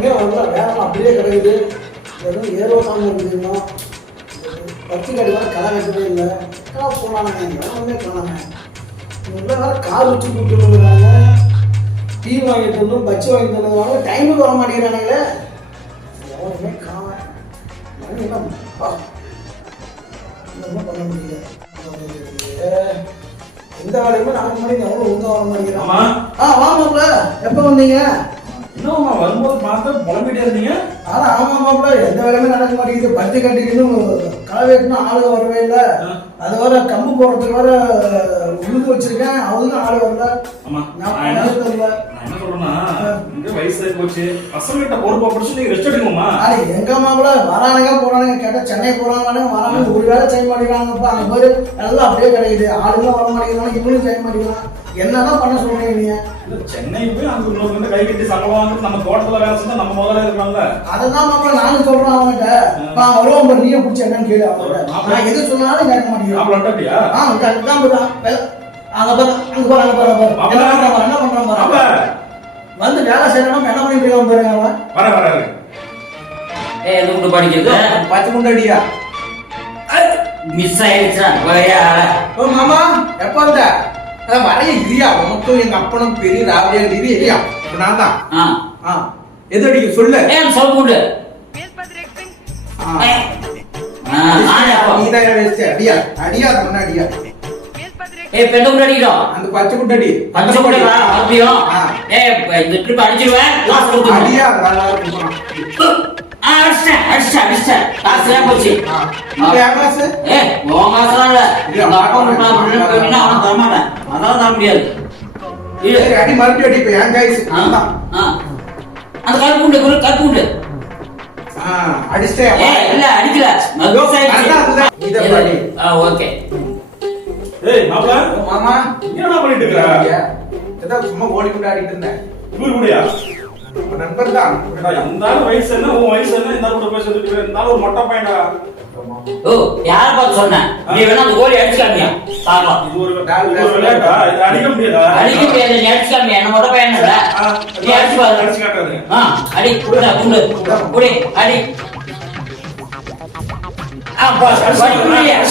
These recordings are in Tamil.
எங்கே வரல வேகம் அப்படியே கிடைக்குது. எதுவும் ஏதோ சாமி இருக்குது இன்னும். பச்சை கடிதான் களை வெட்டவே இல்லை. களை போனானுங்க வேகமே காணாங்க கார் வச்சு கூப்பிட்டு வந்துருக்காங்க. டீ வாங்கிட்டு வந்து பச்சி வாங்கிட்டு வந்துருக்காங்க டைமுக்கு வர மாட்டேங்கிறானுங்களே. எவனுமே காண மணி என்ன பண்ண முடியல. எந்த வேலையுமே நாலு மணிக்கு எவ்வளோ ஒழுங்கா வர மாட்டேங்கிறான். ஆமா. ஆ வாமாப்ல எப்போ வந்தீங்க? என்னம்மா வரும்போது பார்த்தா புலம்பிட்டே இருந்தீங்க. ஆனா ஆமா மாப்பிள்ள எந்த வேலையுமே நடக்க மாட்டேங்குது. பத்து கட்டிக்கணும் களை வெட்டணும் ஆளுங்க வரவே இல்லை. அது வர கம்பு போடுறதுக்கு வர உழுது வச்சிருக்கேன். அவங்களும் ஆள் வரல. ஆமா. நான் என்ன சொல்றேன்னா இங்க வயசு போச்சு. பசங்கிட்ட பொறுப்பா பிடிச்சி நீங்க ரெஸ்ட் எடுக்கணுமா? ஆனா எங்க மாப்பிள்ள வரானுங்க போறானுங்க கேட்டா சென்னை போறாங்க வரானுங்க ஒரு வேலை செய்ய மாட்டேங்கிறாங்கப்பா அந்த மாதிரி எல்லாம் அப்படியே கிடைக்குது. ஆளுங்களும் வர மாட்டேங்கிறாங்க இவங்களும் செய்ய மாட்டேங்கிறாங்க என்னதான் பண்ண சொல்றீங்க நீங்க? சென்னை போய் அங்க இன்னொரு வந்து கை கட்டி சம்பளம் நம்ம தோட்டத்துல வேலை செஞ்சா நம்ம முதல்ல இருக்கலாம்ல. அதான் மாப்பிள்ள நானும் சொல்றேன் அவன்கிட்ட. பா வருவோம் பாரு, நீயே பிடிச்ச என்னன்னு கேளு நான் எது சொன்னாலும் கேட்க மாட்டேங்கிறான். மாப்பிள்ள வந்துட்டியா ஆ அதான் அங்க பாரு அங்க பாரு அங்க பாரு, அங்க பாரு. என்ன பண்றான் என்ன பண்றான் வந்து வேலை செய்யணும் என்ன பண்ணிட்டு இருக்கான் பாருங்க அவன்? வர வர. ஏ எது கொண்டு படிக்கிறது பச்சை முண்டடியா மிஸ் ஆயிடுச்சா? வரையா ஓ மாமா எப்ப வந்த? அதான் வரைய இரியா உனக்கும் எங்க அப்பனும் பெரிய இரு இரியா இப்ப நான் தான். ஆ. ஆ. எது அடிக்க? சொல்லு. ஏ சொல்ல கொண்டு வச்ச அடியா அடியா முன்ன அடியா ஏ பெண்ணு கொண்டு அடிக்கிறோம் அந்த பச்சை குட்டடி பச்சை கொண்டு வா மறுபடியும் ஆ. ஏ இந்த ட்ரிப் அடிச்சிருவேன். காசு கொடுத்துருவோம் அடியா நல்லா இருக்கும் ஆ அடிச்சிட்டேன் அடிச்சிட்டேன் அடிச்சிட்டேன். காசு ஏன் போச்சு. என் காசு ஏ உன் காசுலாம் இல்ல. இல்ல, உங்க அக்கௌண்ட் அப்படின்னு போயிட்டீங்கன்னா அவனை தரமாட்டேன். அதான் தர முடியாது. சரி, அடி மறுபடியும் அடி இப்ப ஆ ஆ. அந்த கருப்புண்டு ஏ இல்ல அடிக்கல. ஓகே. ஏய் மாப்பிள்ள மாமா. நீ என்ன பண்ணிட்டு இருக்க? ஏதாவது சும்மா ஓடி கொண்டு ஆடிட்டு இருந்தேன். இவரு கூடயா? உன் நண்பர் தான். ஏடா, இந்த ஆளு வயசு என்ன? உன் வயசு என்ன? இந்த கூட பேசிட்டு ஒரு மொட்டை பையன்டா. ஓ யார பார்த்து சொன்னேன் நீ வேணா அந்த கோழி அடிச்சுக்காமியா இது ஒரு விளையாட்டா? இது அடிக்க முடியாதா? அடிக்க முடியாது நீ அடிச்சுக்காமியா என்ன மட்டும் பையன் இல்ல. ஆ, நீ அடிச்சு பாரு அடிச்சு காட்டாது ஆ அடி குடு குண்டு குடி அடி. ஆ பாஸ் அடி குடி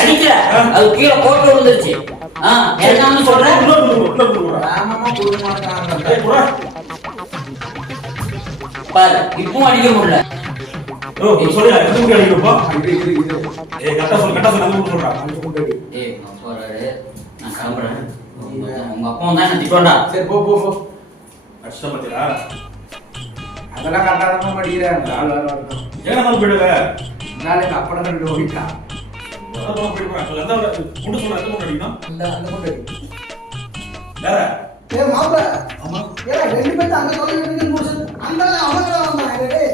அடிக்கல அது கீழே போட்டு விழுந்துருச்சு. சொல்றேன். பாரு இப்பவும் அடிக்க முடியல. உங்க அப்பா தான் என்ன திட்டுவாண்டா சரி போ போ போ? அதெல்லாம் கரெக்டாக வாரம் இருக்கும் ஏன் போயிடுவேன். சொல்ல, வேற? ஏ மாப்பிள்ள ஏடா ரெண்டு பேர்த்து அங்க விட்டு முடிச்சு. அந்த அவங்க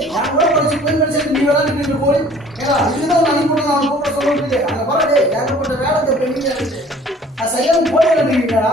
நான் கூட படிச்சு போய் படிச்சு நீ வேலை நின்று போய் ஏடா இதுதான் நான் கூட நான் கூட சொல்லிட்டு அங்க பாரு டேய் ஏகப்பட்ட வேலை பெண்ணிங்க இருக்கு. அது சரியா போய் வேண்டியடா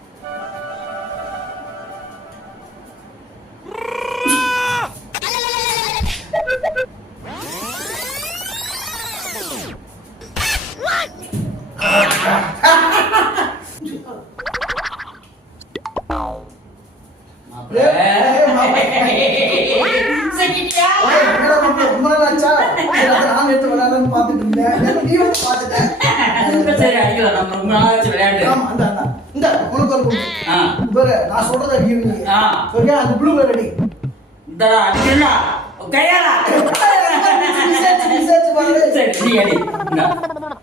நான் பையனை சொல்லிட்டேன். அதான் அறுபது சொல்லிட்டு இருந்தேன். ஏடா அக்கா, நீங்க வந்தீங்க. சரி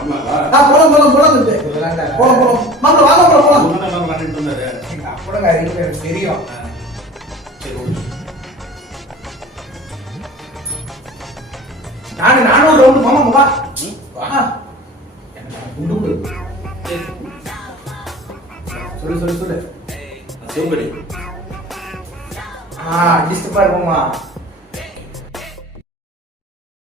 ஆ போலாம் போலாம் போலாம் தம்பி. போலாம் போலாம். மாப்பிள வாங்க போலாம் போலாம். எனக்கு தெரியும். நானு நானும் ஒரு ரவுண்டு மாமா மாமா வா. குண்டு குண்டு சொல்லு சொல்லு சொல்லு. சூப்பர் ஆ டிஸ்டர்பாக இருக்குமா